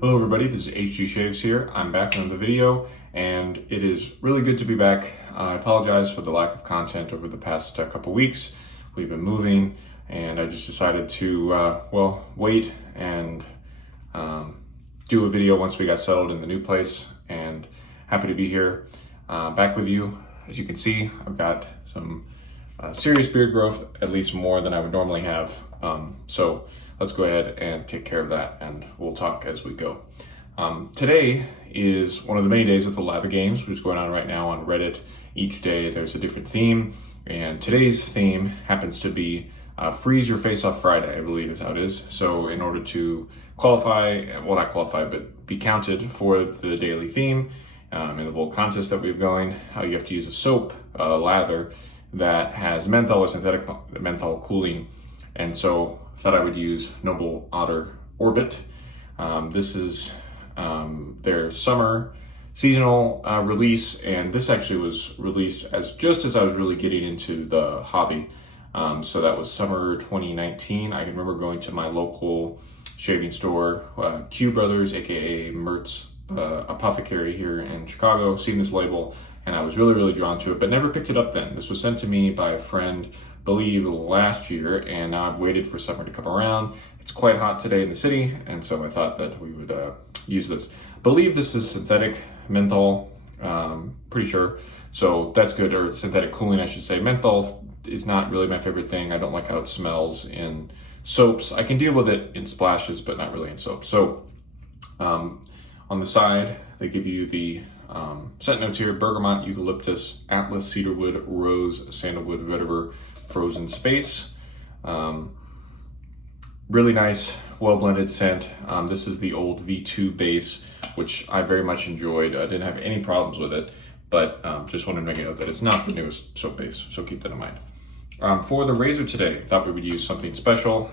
Hello everybody, this is HG Shaves here. I'm back on the video and it is really good to be back. I apologize for the lack of content over the past couple weeks. We've been moving and I just decided to, wait and do a video once we got settled in the new place, and happy to be here back with you. As you can see, I've got some serious beard growth, at least more than I would normally have. So let's go ahead and take care of that and we'll talk as we go. Today is one of the many days of the Lather games, which is going on right now on Reddit. Each day there's a different theme, and today's theme happens to be Freeze Your Face Off Friday, I believe is how it is. So in order to qualify, well not qualify, but be counted for the daily theme, in the little contest that we have going, you have to use a soap, lather, that has menthol or synthetic menthol cooling. And so I thought I would use Noble Otter Orbit. This is their summer seasonal release, and this actually was released just as I was really getting into the hobby. So that was summer 2019. I can remember going to my local shaving store, Q Brothers, aka Mertz Apothecary here in Chicago, seeing this label, and I was really drawn to it, but never picked it up then. This was sent to me by a friend, I believe last year, and now I've waited for summer to come around. It's quite hot today in the city, and so I thought that we would use this. I believe this is synthetic menthol, pretty sure, so that's good, or synthetic cooling I should say. Menthol is not really my favorite thing. I don't like how it smells in soaps. I can deal with it in splashes, but not really in soap. So on the side, they give you the scent notes here: bergamot, eucalyptus, atlas, cedarwood, rose, sandalwood, vetiver, frozen space. Really nice, well-blended scent. This is the old V2 base, which I very much enjoyed. I didn't have any problems with it, but just wanted to make a note that it's not the newest soap base, so keep that in mind. For the razor today, I thought we would use something special.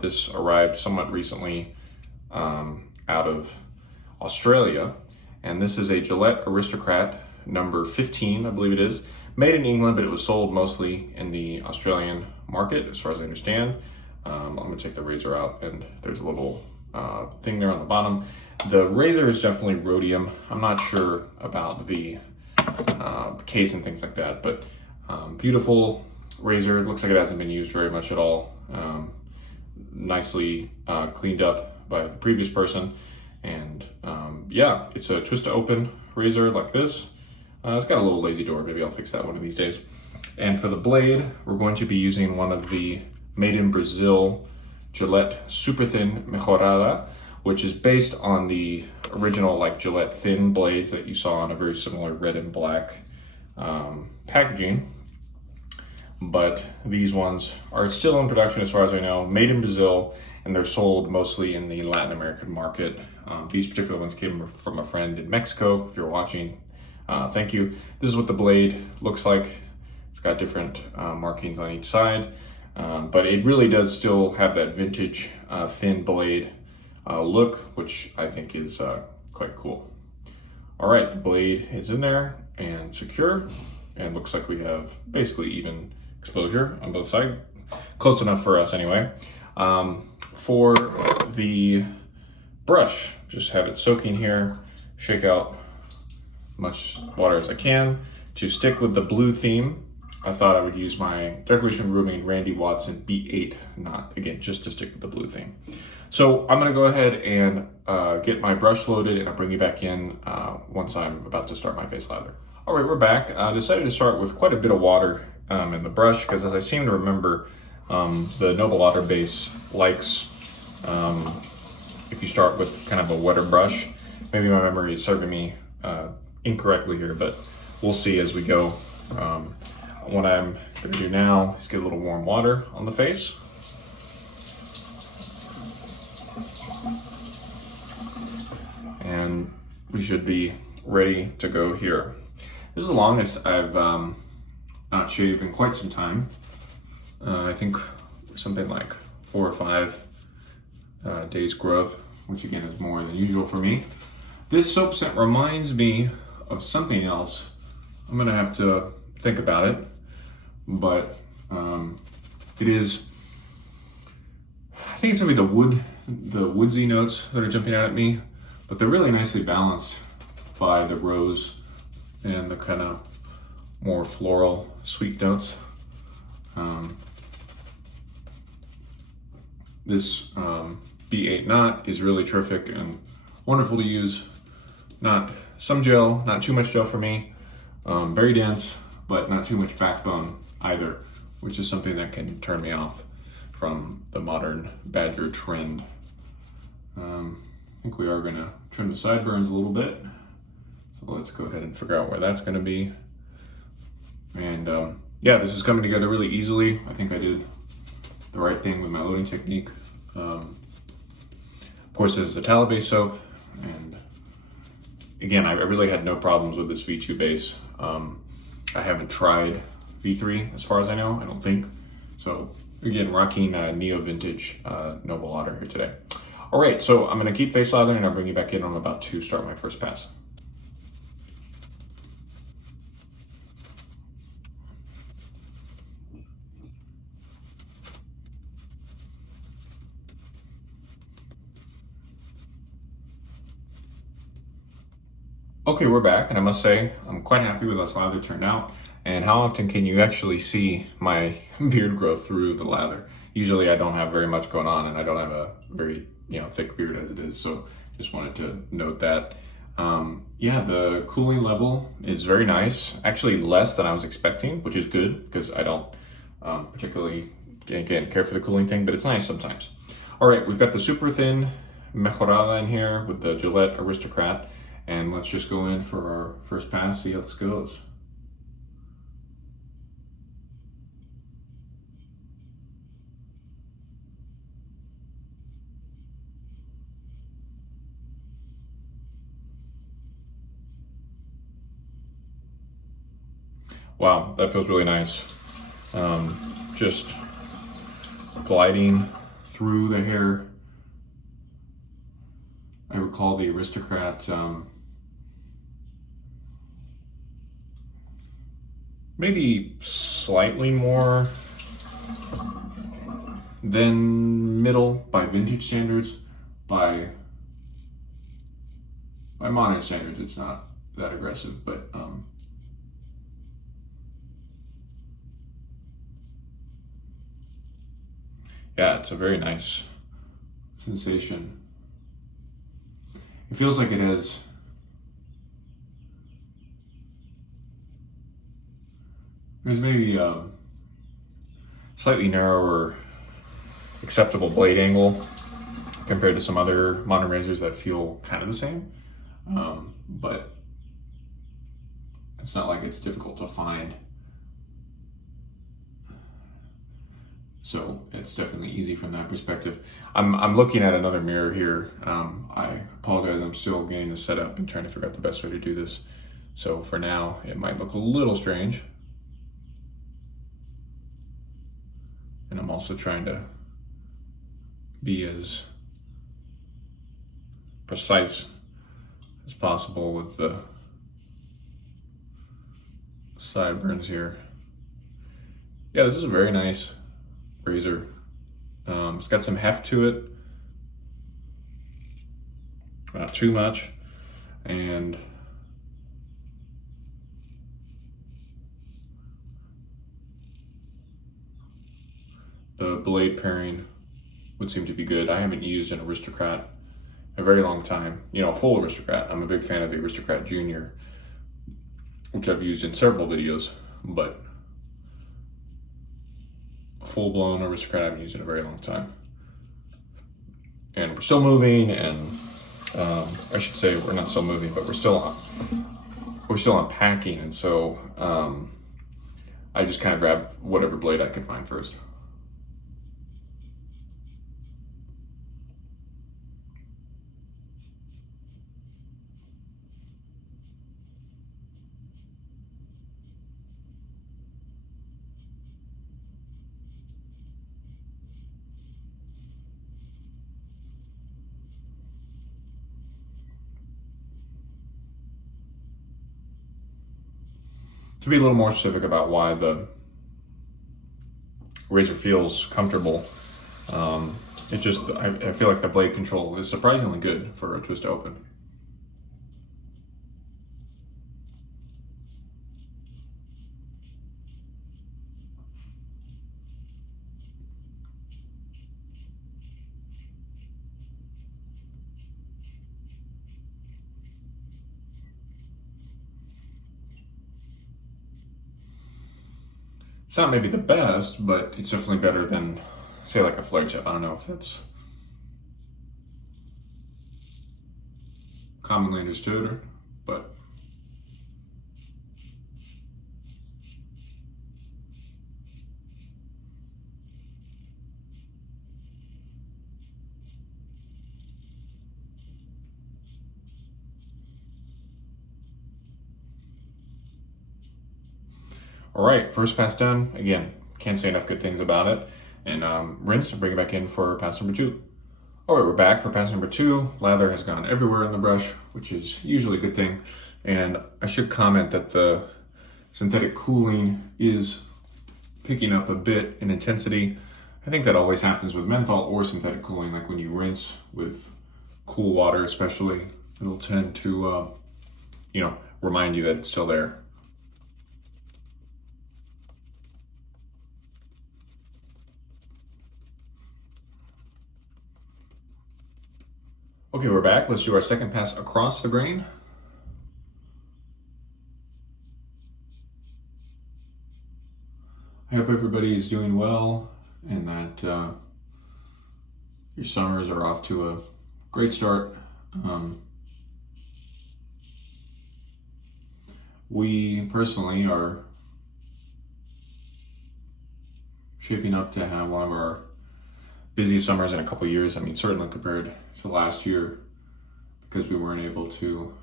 This arrived somewhat recently out of Australia, and this is a Gillette Aristocrat number 15, I believe it is. Made in England, but it was sold mostly in the Australian market, as far as I understand. I'm gonna take the razor out, and there's a little thing there on the bottom. The razor is definitely rhodium. I'm not sure about the case and things like that, but beautiful razor. It looks like it hasn't been used very much at all. Nicely cleaned up by the previous person. And yeah, it's a twist to open razor like this. It's got a little lazy door. Maybe I'll fix that one of these days. And for the blade, we're going to be using one of the made in Brazil Gillette super thin Mejorada, which is based on the original like Gillette thin blades that you saw on a very similar red and black packaging. But these ones are still in production as far as I know, made in Brazil, and they're sold mostly in the Latin American market. These particular ones came from a friend in Mexico. If you're watching, thank you. This is what the blade looks like. It's got different markings on each side, but it really does still have that vintage thin blade look, which I think is quite cool. All right, the blade is in there and secure, and looks like we have basically even exposure on both sides. Close enough for us anyway. For the brush, just have it soaking here, shake out much water as I can. To stick with the blue theme, I thought I would use my Decoration Grooming Randy Watson B8 knot, again, just to stick with the blue theme. So I'm gonna go ahead and get my brush loaded, and I'll bring you back in once I'm about to start my face lather. All right, we're back. I decided to start with quite a bit of water in the brush, because as I seem to remember, the Noble Otter base likes, if you start with kind of a wetter brush. Maybe my memory is serving me incorrectly here, but we'll see as we go. What I'm gonna do now is get a little warm water on the face. And we should be ready to go here. This is the longest I've not shaved in quite some time. I think something like 4 or 5 days growth, which again is more than usual for me. This soap scent reminds me of something else. I'm gonna have to think about it, but it is, I think it's gonna be the woodsy notes that are jumping out at me. but they're really nicely balanced by the rose and the kind of more floral sweet notes. This B8 knot is really terrific and wonderful to use. Some gel, not too much gel for me. Very dense, but not too much backbone either, which is something that can turn me off from the modern badger trend. I think we are gonna trim the sideburns a little bit. So let's go ahead and figure out where that's gonna be. And yeah, this is coming together really easily. I think I did the right thing with my loading technique. Of course, this is a tallow base soap, and again, I really had no problems with this V2 base. I haven't tried V3 as far as I know, I don't think. So again, rocking Neo Vintage Noble Otter here today. All right, so I'm gonna keep face lathering and I'll bring you back in. I'm about to start my first pass. Okay, we're back, and I must say, I'm quite happy with how this lather turned out. And how often can you actually see my beard growth through the lather? Usually I don't have very much going on, and I don't have a very thick beard as it is, so just wanted to note that. Yeah, the cooling level is very nice. Actually less than I was expecting, which is good, because I don't particularly, again, care for the cooling thing, but it's nice sometimes. All right, we've got the super thin Mejorada in here with the Gillette Aristocrat. And let's just go in for our first pass, see how this goes. Wow, that feels really nice. Just gliding through the hair. I recall the Aristocrat maybe slightly more than middle by vintage standards. By modern standards, it's not that aggressive, but yeah, it's a very nice sensation. It feels like it has there's maybe a slightly narrower acceptable blade angle compared to some other modern razors that feel kind of the same, but it's not like it's difficult to find. So it's definitely easy from that perspective. I'm looking at another mirror here. I apologize, I'm still getting this set up and trying to figure out the best way to do this. So for now, it might look a little strange. And I'm also trying to be as precise as possible with the sideburns here. Yeah, this is a very nice razor. It's got some heft to it, not too much, and the blade pairing would seem to be good. I haven't used an Aristocrat in a very long time, a full Aristocrat. I'm a big fan of the Aristocrat Junior, which I've used in several videos, but full-blown Aristocrat I haven't used in a very long time. And we're still moving, and I should say we're not still moving, but we're still unpacking, and so I just kind of grabbed whatever blade I could find first. To be a little more specific about why the razor feels comfortable, I feel like the blade control is surprisingly good for a twist to open. It's not maybe the best, but it's definitely better than, say, like a flare tip. I don't know if that's commonly understood, but all right, first pass done. Again, can't say enough good things about it. And rinse and bring it back in for pass number 2. All right, we're back for pass number 2. Lather has gone everywhere in the brush, which is usually a good thing. And I should comment that the synthetic cooling is picking up a bit in intensity. I think that always happens with menthol or synthetic cooling, like when you rinse with cool water especially, it'll tend to, remind you that it's still there. Okay, we're back. Let's do our second pass across the grain. I hope everybody is doing well and that your summers are off to a great start. We personally are shaping up to have one of our busiest summers in a couple years. I mean, certainly compared to last year, because we weren't able to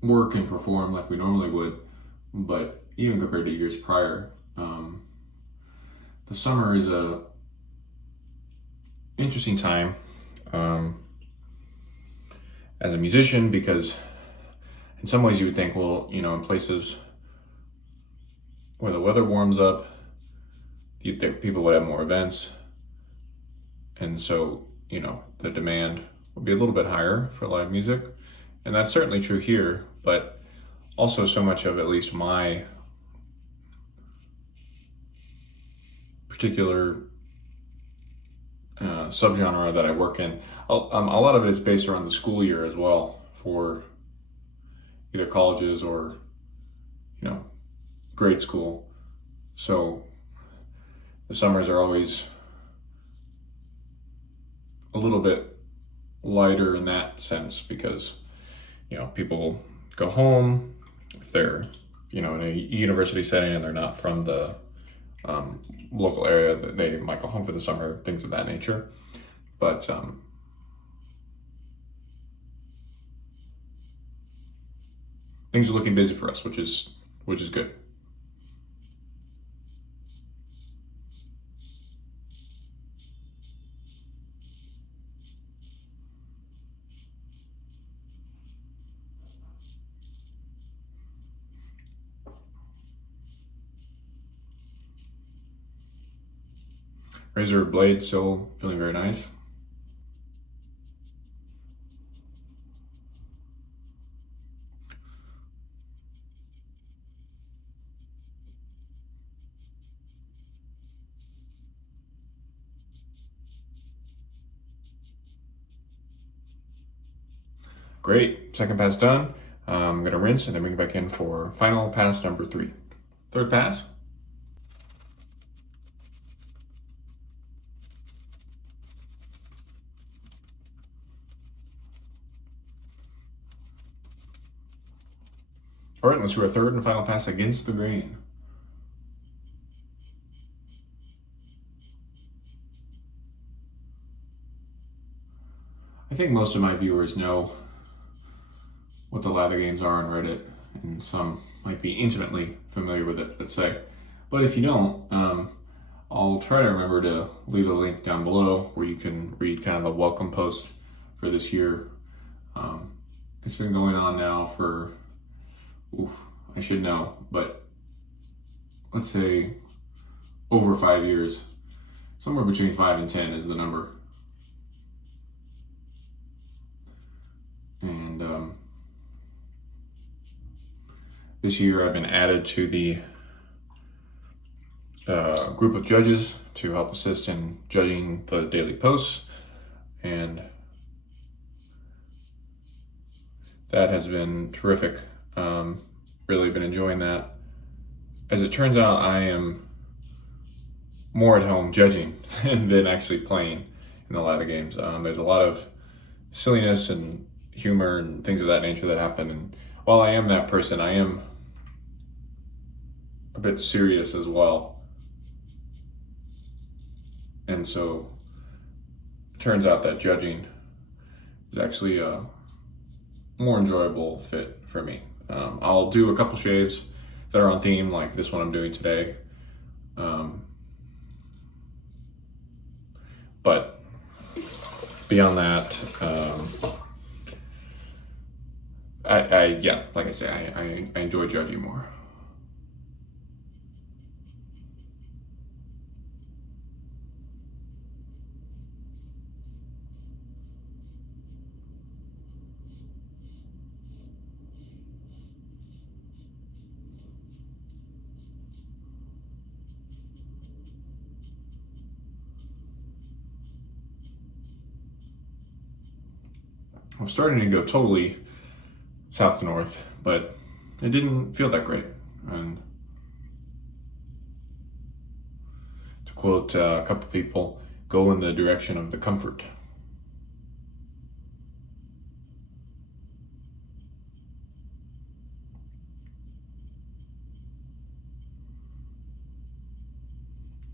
work and perform like we normally would. But even compared to years prior, the summer is a interesting time as a musician, because in some ways you would think, well, in places where the weather warms up, you'd think people would have more events, and so the demand would be a little bit higher for live music, and that's certainly true here. But also, so much of at least my particular subgenre that I work in, a lot of it is based around the school year as well, for either colleges or grade school. So the summers are always a little bit lighter in that sense, because people go home if they're in a university setting and they're not from the local area, that they might go home for the summer, things of that nature. But things are looking busy for us, which is good. Razor blade still feeling very nice. Great, second pass done. I'm gonna rinse and then bring it back in for final pass number 3. Third pass. All right, let's do our third and final pass against the grain. I think most of my viewers know what the lather games are on Reddit, and some might be intimately familiar with it, let's say. But if you don't, I'll try to remember to leave a link down below where you can read kind of a welcome post for this year. It's been going on now for, I should know, but let's say over 5 years. Somewhere between 5 and 10 is the number. And this year I've been added to the group of judges to help assist in judging the daily posts, and that has been terrific. really been enjoying that. As it turns out, I am more at home judging than actually playing in a lot of games. There's a lot of silliness and humor and things of that nature that happen. And while I am that person, I am a bit serious as well. And so it turns out that judging is actually a more enjoyable fit for me. I'll do a couple shaves that are on theme, like this one I'm doing today. But beyond that, yeah, like I say, I enjoy judging more. I'm starting to go totally south to north, but it didn't feel that great. And to quote a couple people, go in the direction of the comfort.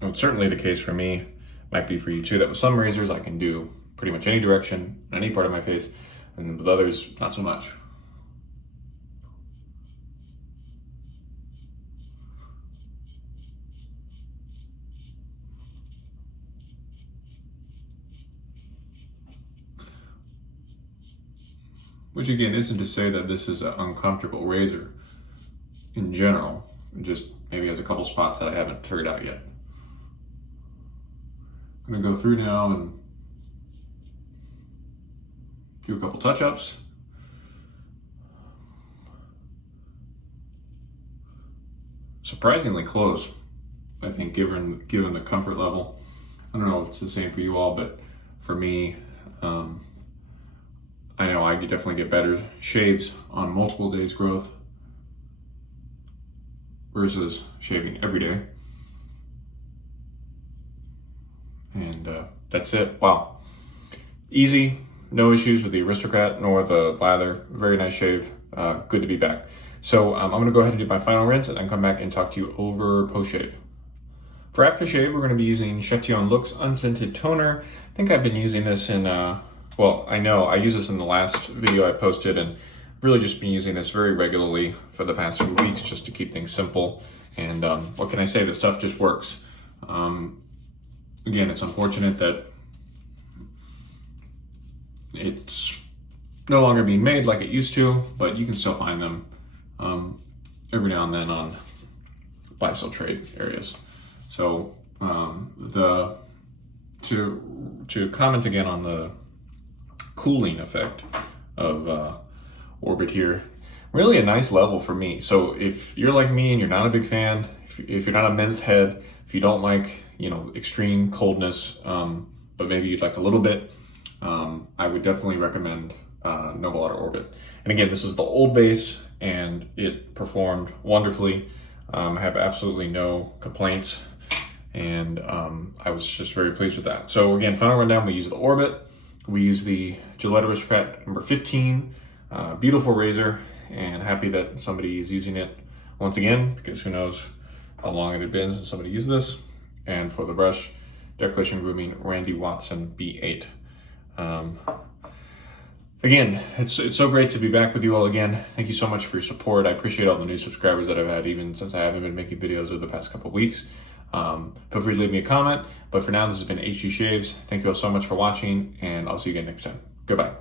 And it's certainly the case for me, might be for you too, that with some razors I can do pretty much any direction, any part of my face, and with others, not so much. Which again, isn't to say that this is an uncomfortable razor in general, it just maybe has a couple spots that I haven't figured out yet. I'm gonna go through now and do a couple touch-ups. Surprisingly close, I think, given the comfort level. I don't know if it's the same for you all, but for me, I know I could definitely get better shaves on multiple days growth versus shaving every day. And that's it. Wow. Easy. No issues with the Aristocrat nor the Lather. Very nice shave. Good to be back. So I'm going to go ahead and do my final rinse and then come back and talk to you over post-shave. For aftershave, we're going to be using Chatillon Looks Unscented Toner. I think I've been using this in, well, I know I used this in the last video I posted, and really just been using this very regularly for the past few weeks just to keep things simple. And what can I say? The stuff just works. Again, it's unfortunate that it's no longer being made like it used to, but you can still find them every now and then on buy-sell trade areas. So to comment again on the cooling effect of Orbit here, really a nice level for me. So if you're like me and you're not a big fan, if you're not a menth head, if you don't like, you know, extreme coldness, but maybe you'd like a little bit, I would definitely recommend Nova Otter Orbit. And again, this is the old base and it performed wonderfully. I have absolutely no complaints, and I was just very pleased with that. So again, final rundown, we use the Orbit, we use the Gillette Aristocrat number 15, beautiful razor, and happy that somebody is using it once again, because who knows how long it had been since somebody used this. And for the brush, Declaration Grooming Randy Watson B8. Again, it's so great to be back with you all again. Thank you so much for your support. I appreciate all the new subscribers that I've had, even since I haven't been making videos over the past couple of weeks. Feel free to leave me a comment. But for now, this has been HG Shaves. Thank you all so much for watching, and I'll see you again next time. Goodbye.